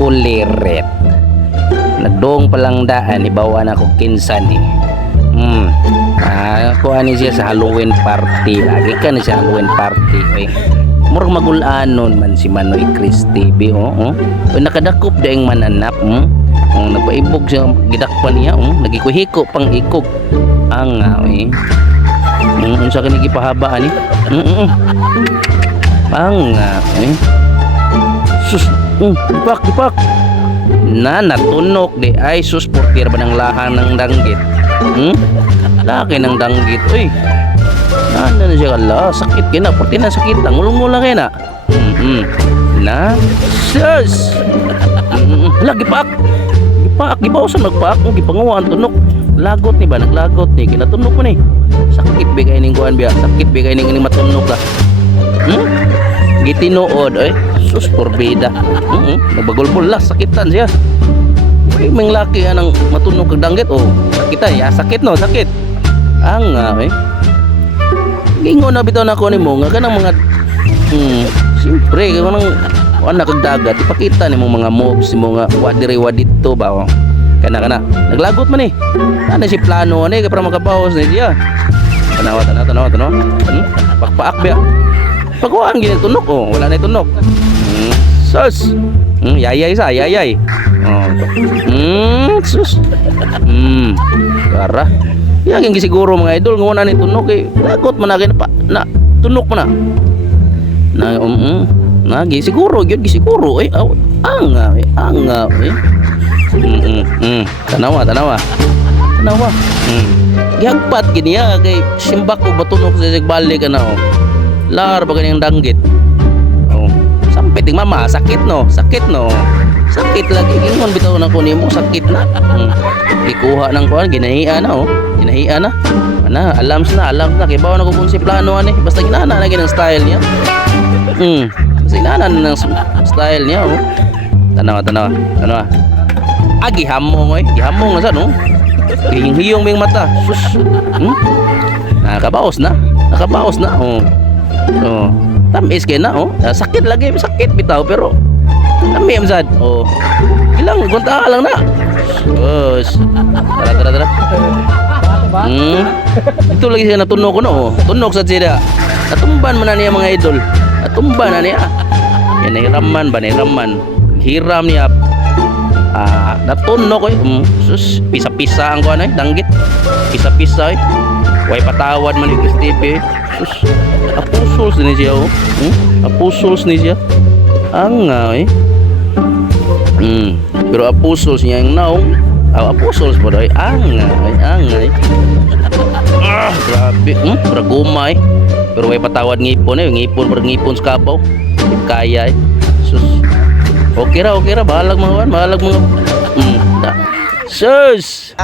kulirit. Nagdoong palang daan, ibawa na ko kinsan eh. Kuha ni siya sa Halloween party. Lagi ka ni sa Halloween party. Murag magulanon man si Manoy Chris TV. Nakadakop daing mananap. Nagpaibog siya, gidakpan niya. Nagikuhiko pang ikog. Ang unsa kini gipahabaan ni? Ang sus, dipak. Natunok di ay sus portir ba ng lahan ng danggit. Laki ng danggit. Na siya kala, sakit kina, portir na sakit. Ngulong-ngulong kina. Na sus. Gipak. Gibaw sa nagpak, gipanguan tunok. Lagot ni ba, naglagot ni, kinatunok mo ni. Sakit bigay ning kuan biya, sakit bigay ning matunok ka. Gitinuod sus porbida. Nabagulbol la, sakitan siya. May laki anang matunog kag danggit. Sakitan ya, sakit no, sakit. Ang gingon na bitaw nako nimo nga kanang mga siyempre kanang wala kag dagat ipakita nimo mga moves mo nga wadiri wadito ba. Kana naglagot man eh. Ano si plano kay para makabawas ni siya. Tanawa. Pakpaak biya. Pagkuhan gini tunok wala na tunok. Sus. Yayay. Sus. Kara. Yang gisiguro mga idol nguna ni tunok lagot man na tunok man na gisiguro anga. Tanawa. Gihagpat gini kay simbak ko batunok sa balik lar ba kanyang danggit. Sampit ting mama, sakit no. Sakit lagi gingon bitaw na ko nimo, sakit na. Gikuha nang kuan, ginahian na Ana, alam na kay bawa na ko kung si plano basta ginana na ginang style niya. Basta ginana na style niya Tanawa. Gihambong na sa no. Hiyong ming mata. Sus. Nakabaos na. Tamis kay na sakit sakit bitaw pero tamis sad. Ilang gunta lang na. Sus. Tara. Ito lagi siya natunog ko tunok sa sila. Natumban man na niya mga idol. Natumban na niya. Yan nahiraman. Hiram niya. Natunok sus pisa-pisa ang kuan danggit. Pisa-pisa way patawad man ni Chris TV. Sus apusos ni siya apusos ni siya. Ang pero apusos niya ang naong apusos po daw angay. Grabe bragumay pero way patawad ngipon ngipon sa kabaw kaya sus okay ra bahalag mga sus